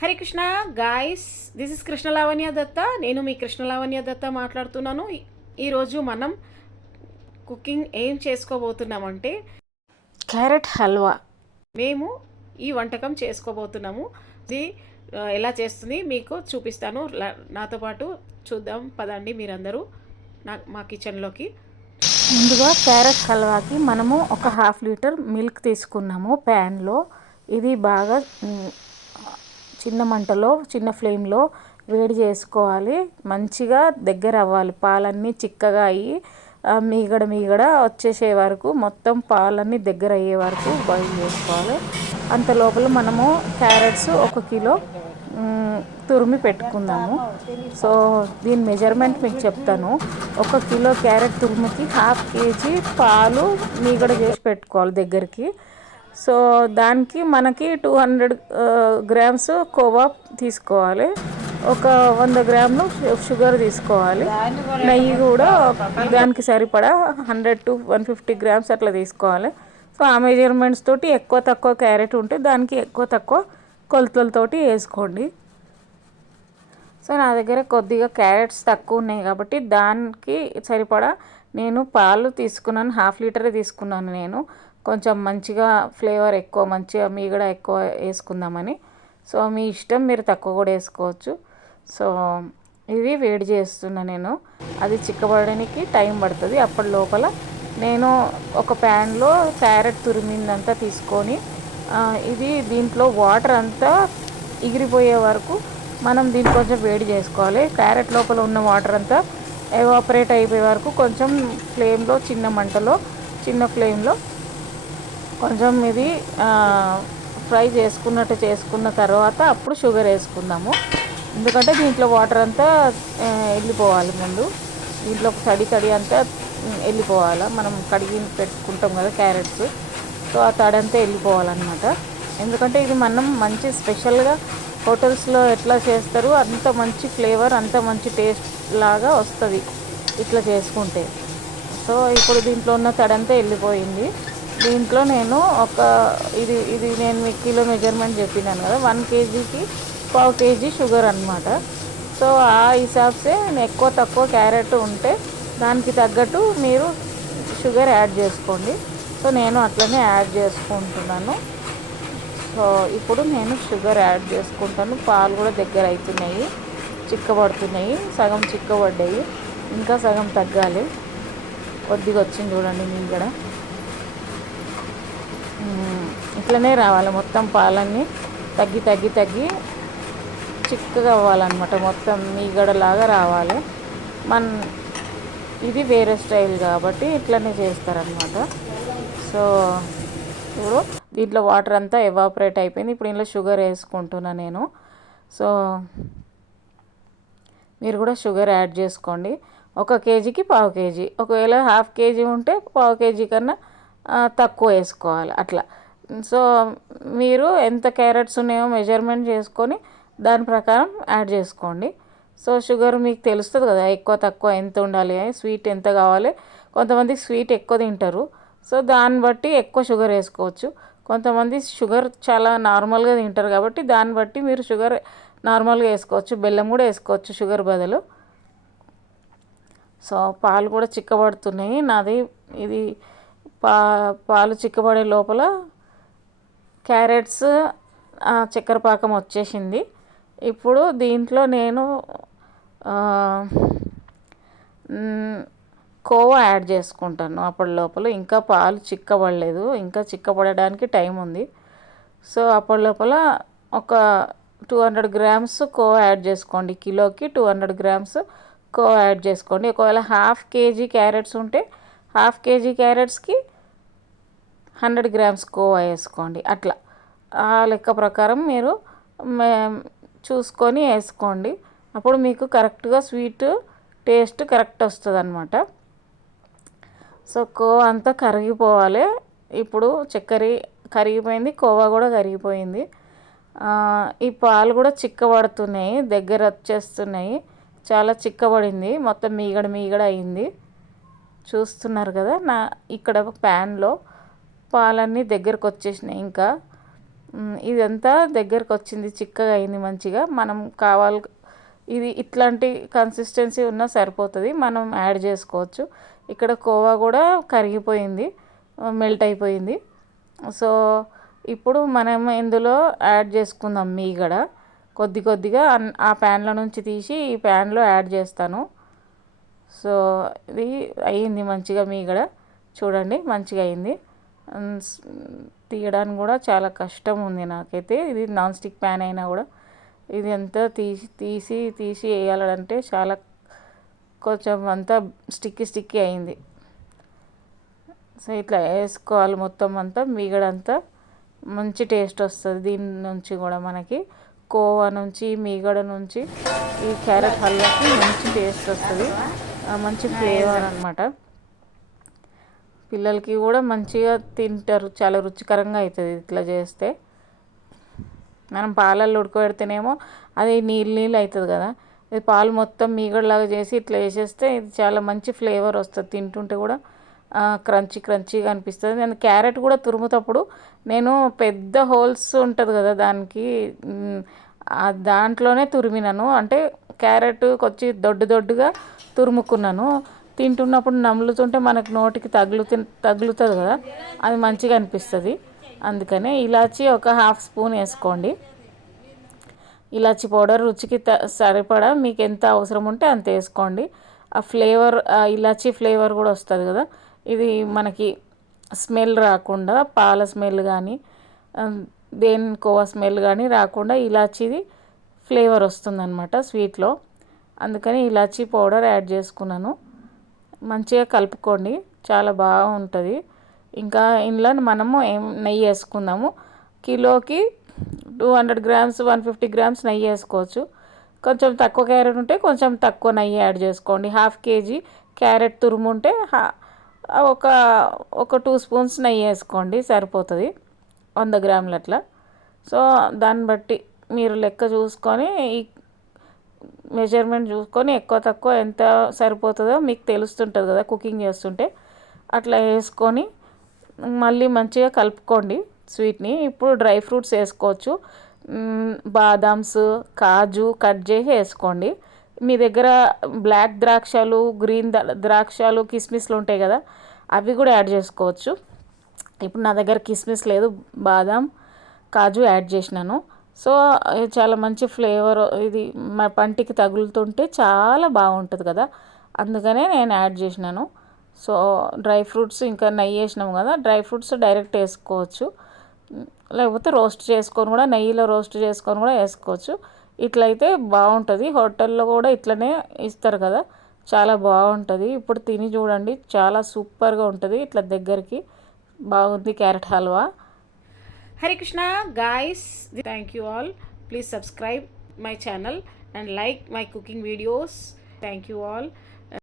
Hare Krishna guys, this is Krishna Lavanya దత్త. నేను మీ కృష్ణ లావణ్య దత్త మాట్లాడుతున్నాను. ఈరోజు మనం కుకింగ్ ఏం చేసుకోబోతున్నామంటే క్యారెట్ హల్వా. మేము ఈ వంటకం చేసుకోబోతున్నాము. ఇది ఎలా చేస్తుంది మీకు చూపిస్తాను. నాతో పాటు చూద్దాం పదండి మీరందరూ మా కిచెన్లోకి. ముందుగా క్యారెట్ హల్వాకి మనము ఒక 1/2 లీటర్ మిల్క్ తీసుకున్నాము ప్యాన్లో. ఇది బాగా చిన్న మంటలో చిన్న ఫ్లేమ్లో వేడి చేసుకోవాలి. మంచిగా దగ్గర అవ్వాలి, పాలన్నీ చిక్కగా అయ్యి మీగడ వచ్చేసే వరకు, మొత్తం పాలన్నీ దగ్గర అయ్యే వరకు బాయిల్ చేసుకోవాలి. అంత లోపల మనము క్యారెట్స్ 1 కిలో తురిమి పెట్టుకుందాము. సో దీని మెజర్మెంట్ మీకు చెప్తాను. 1 కిలో క్యారెట్ తురుముకి 1/2 కేజీ పాలు మీగడ చేసి పెట్టుకోవాలి దగ్గరికి. సో దానికి మనకి 200 గ్రామ్స్ కోవా తీసుకోవాలి, ఒక 100 గ్రాములు షుగర్ తీసుకోవాలి, నెయ్యి కూడా దానికి సరిపడా 100 to 150 గ్రామ్స్ అట్లా తీసుకోవాలి. సో ఆ మెజర్మెంట్స్ తోటి ఎక్కువ తక్కువ క్యారెట్ ఉంటే దానికి ఎక్కువ తక్కువ కొలతలతోటి వేసుకోండి. సో నా దగ్గర కొద్దిగా క్యారెట్స్ తక్కువ ఉన్నాయి కాబట్టి దానికి సరిపడా నేను పాలు తీసుకున్నాను. 1/2 లీటరే తీసుకున్నాను నేను, కొంచెం మంచిగా ఫ్లేవర్ ఎక్కువ, మంచిగా మీగడ ఎక్కువ వేసుకుందామని. సో మీ ఇష్టం, మీరు తక్కువ కూడా వేసుకోవచ్చు. సో ఇవి వేడి చేస్తున్నా నేను, అది చిక్కబడడానికి టైం పడుతుంది. అప్పటి లోపల నేను ఒక ప్యాన్లో క్యారెట్ తురిమిందంతా తీసుకొని ఇది దీంట్లో వాటర్ అంతా ఎగిరిపోయే వరకు మనం దీన్ని కొంచెం వేడి చేసుకోవాలి. క్యారెట్ లోపల ఉన్న వాటర్ అంతా ఎవాపరేట్ అయిపోయే వరకు కొంచెం ఫ్లేమ్లో, చిన్న ఫ్లేమ్లో కొంచెం ఇది ఫ్రై చేసుకున్న తర్వాత అప్పుడు షుగర్ వేసుకుందాము. ఎందుకంటే దీంట్లో వాటర్ అంతా వెళ్ళిపోవాలి. ముందు దీంట్లో తడి అంతా వెళ్ళిపోవాలి. మనం కడిగి పెట్టుకుంటాం కదా క్యారెట్స్, సో ఆ తడి అంతా వెళ్ళిపోవాలన్నమాట. ఎందుకంటే ఇది మనం మంచి స్పెషల్గా హోటల్స్లో ఎట్లా చేస్తారు అంత మంచి ఫ్లేవర్, అంత మంచి టేస్ట్ లాగా వస్తుంది ఇట్లా చేసుకుంటే. సో ఇప్పుడు దీంట్లో ఉన్న తడంతా వెళ్ళిపోయింది. దీంట్లో నేను ఇది నేను మీకు కిలో మెజర్మెంట్ చెప్పినాను కదా, 1 కేజీకి 1/2 కేజీ షుగర్ అనమాట. సో ఆ హిసాబ్సే ఎక్కువ తక్కువ క్యారెట్ ఉంటే దానికి తగ్గట్టు మీరు షుగర్ యాడ్ చేసుకోండి. సో నేను అట్లనే యాడ్ చేసుకుంటున్నాను. సో ఇప్పుడు నేను షుగర్ యాడ్ చేసుకుంటాను. పాలు కూడా దగ్గర అవుతున్నాయి, చిక్కబడుతున్నాయి, సగం చిక్కబడ్డాయి, ఇంకా సగం తగ్గాలి. కొద్దిగా వచ్చింది చూడండి మీగడ. ఇట్లనే రావాలి, మొత్తం పాలన్నీ తగ్గి చిక్కగా అవ్వాలన్నమాట, మొత్తం మీగడలాగా రావాలి. ఇది వేరే స్టైల్ కాబట్టి ఇట్లనే చేస్తారనమాట. సో ఇప్పుడు దీంట్లో వాటర్ అంతా ఎవాపరేట్ అయిపోయింది. ఇప్పుడు ఇందులో షుగర్ వేసుకుంటున్నా నేను. సో మీరు కూడా షుగర్ యాడ్ చేసుకోండి. 1 కేజీకి 1/2 కేజీ, ఒకవేళ 1/2 కేజీ ఉంటే 1/2 కేజీ కన్నా తక్కువ వేసుకోవాలి అట్లా. సో మీరు ఎంత క్యారెట్స్ ఉన్నాయో మెజర్మెంట్ చేసుకొని దాని ప్రకారం యాడ్ చేసుకోండి. సో షుగర్ మీకు తెలుస్తుంది కదా, ఎక్కువ తక్కువ ఎంత ఉండాలి, స్వీట్ ఎంత కావాలి. కొంతమందికి స్వీట్ ఎక్కువ తింటారు, సో దాన్ని బట్టి ఎక్కువ షుగర్ వేసుకోవచ్చు. కొంతమంది షుగర్ చాలా నార్మల్గా తింటారు కాబట్టి దాన్ని బట్టి మీరు షుగర్ నార్మల్గా వేసుకోవచ్చు. బెల్లం కూడా వేసుకోవచ్చు షుగర్ బదులు. సో పాలు కూడా చిక్కబడుతున్నాయి. నాది ఇది పాలు చిక్కబడే లోపల క్యారెట్స్ చక్కెర పాకం వచ్చేసింది. ఇప్పుడు దీంట్లో నేను కోవా యాడ్ చేసుకుంటాను. అప్పటి లోపల ఇంకా పాలు చిక్కబడలేదు, ఇంకా చిక్కబడడానికి టైం ఉంది. సో అప్పటి లోపల ఒక 200 గ్రామ్స్ కోవా యాడ్ చేసుకోండి. కిలోకి 200 గ్రామ్స్ కోవా యాడ్ చేసుకోండి. ఒకవేళ 1/2 కేజీ క్యారెట్స్ ఉంటే 1/2 కేజీ క్యారెట్స్కి 100 గ్రామ్స్ కోవా వేసుకోండి. అట్లా ఆ లెక్క ప్రకారం మీరు చూసుకొని వేసుకోండి. అప్పుడు మీకు కరెక్ట్గా స్వీట్ టేస్ట్ కరెక్ట్ వస్తుంది అనమాట. సో కోవా అంతా కరిగిపోవాలి. ఇప్పుడు చక్కెర కరిగిపోయింది, కోవా కూడా కరిగిపోయింది. ఈ పాలు కూడా చిక్కబడుతున్నాయి, దగ్గర వచ్చేస్తున్నాయి, చాలా చిక్కబడింది, మొత్తం మీగడ అయింది. చూస్తున్నారు కదా, ఇక్కడ ప్యాన్లో పాలన్నీ దగ్గరకు వచ్చేసినాయి. ఇంకా ఇదంతా దగ్గరకు వచ్చింది, చిక్కగా అయింది మంచిగా. మనం కావాలి ఇది ఇట్లాంటి కన్సిస్టెన్సీ ఉన్నా సరిపోతుంది, మనం యాడ్ చేసుకోవచ్చు. ఇక్కడ కోవా కూడా కరిగిపోయింది, మెల్ట్ అయిపోయింది. సో ఇప్పుడు మనం ఇందులో యాడ్ చేసుకుందాం మీగడ. కొద్ది కొద్దిగా ఆ ప్యాన్లో నుంచి తీసి ఈ ప్యాన్లో యాడ్ చేస్తాను. సో ఇది అయ్యింది మంచిగా మీగడ, చూడండి మంచిగా అయింది. తీయడానికి కూడా చాలా కష్టం ఉంది నాకైతే. ఇది నాన్ స్టిక్ ప్యాన్ అయినా కూడా ఇది అంతా తీసి వేయాలంటే చాలా కొంచెం అంతా స్టిక్కీ అయింది. సో ఇట్లా వేసుకోవాలి మొత్తం అంతా, మీగడంతా మంచి టేస్ట్ వస్తుంది. దీని నుంచి కూడా మనకి కోవా నుంచి, మీగడ నుంచి ఈ క్యారెట్ హల్వాకి మంచి టేస్ట్ వస్తుంది, మంచి ఫ్లేవర్ అనమాట. పిల్లలకి కూడా మంచిగా తింటారు, చాలా రుచికరంగా అవుతుంది ఇట్లా చేస్తే. మనం పాలల్లో ఉడకబెడితేనేమో అది నీళ్ళు అవుతుంది కదా, ఇది పాలు మొత్తం మీగడలాగా చేసి ఇట్లా వేసేస్తే ఇది చాలా మంచి ఫ్లేవర్ వస్తుంది. తింటుంటే కూడా క్రంచీగా అనిపిస్తుంది. నేను క్యారెట్ కూడా తురుముతప్పుడు నేను పెద్ద హోల్స్ ఉంటుంది కదా దానికి, దాంట్లోనే తురిమినాను. అంటే క్యారెట్ కొంచెం దొడ్డుగా తురుముకున్నాను. తింటున్నప్పుడు నములుతుంటే మనకు నోటికి తగులుతుంది కదా, అది మంచిగా అనిపిస్తుంది. అందుకనే ఇలాచి ఒక 1/2 స్పూన్ వేసుకోండి. ఇలాచి పౌడర్ రుచికి సరిపడా మీకు ఎంత అవసరం ఉంటే అంత వేసుకోండి. ఆ ఫ్లేవర్, ఇలాచి ఫ్లేవర్ కూడా వస్తుంది కదా, ఇది మనకి స్మెల్ రాకుండా, పాల స్మెల్ కానీ కోవా స్మెల్ కానీ రాకుండా ఇలాచిది ఫ్లేవర్ వస్తుందన్నమాట స్వీట్లో. అందుకని ఇలాచి పౌడర్ యాడ్ చేసుకున్నాను. మంచిగా కలుపుకోండి, చాలా బాగుంటుంది. ఇంకా ఇందులో మనము నెయ్యి వేసుకుందాము. కిలోకి 200 గ్రామ్స్ 150 గ్రామ్స్ నెయ్యి వేసుకోవచ్చు. కొంచెం తక్కువ క్యారెట్ ఉంటే కొంచెం తక్కువ నెయ్యి యాడ్ చేసుకోండి. 1/2 కేజీ క్యారెట్ తురుము ఉంటే ఒక 2 స్పూన్స్ నెయ్యి వేసుకోండి, సరిపోతుంది. 100 గ్రాములు అట్లా. సో దాన్ని బట్టి మీరు లెక్క చూసుకొని, ఈ మెజర్మెంట్ చూసుకొని ఎక్కువ తక్కువ ఎంత సరిపోతుందో మీకు తెలుస్తుంటుంది కదా కుకింగ్ చేస్తుంటే. అట్లా వేసుకొని మళ్ళీ మంచిగా కలుపుకోండి స్వీట్ని. ఇప్పుడు డ్రై ఫ్రూట్స్ వేసుకోవచ్చు. బాదామ్స్, కాజు కట్ చేసి వేసుకోండి. మీ దగ్గర బ్లాక్ ద్రాక్షలు, గ్రీన్ ద్రాక్షలు, కిస్మిస్లు ఉంటాయి కదా, అవి కూడా యాడ్ చేసుకోవచ్చు. ఇప్పుడు నా దగ్గర కిస్మిస్ లేదు, బాదాం, కాజు యాడ్ చేసినాను. సో చాలా మంచి ఫ్లేవర్, ఇది మా పంటికి తగులుతుంటే చాలా బాగుంటుంది కదా, అందుకనే నేను యాడ్ చేసినాను. సో డ్రై ఫ్రూట్స్ ఇంకా నెయ్యి వేసినాము కదా, డ్రై ఫ్రూట్స్ డైరెక్ట్ వేసుకోవచ్చు, లేకపోతే రోస్ట్ చేసుకొని కూడా, నెయ్యిలో రోస్ట్ చేసుకొని కూడా వేసుకోవచ్చు. ఇట్లయితే బాగుంటుంది. హోటల్లో కూడా ఇట్లనే ఇస్తారు కదా, చాలా బాగుంటుంది. ఇప్పుడు తిని చూడండి, చాలా సూపర్గా ఉంటుంది. ఇట్లా దగ్గరికి బాగుంది carrot halwa. Hare Krishna guys, thank you all. Please subscribe my channel and like my cooking videos. Thank you all.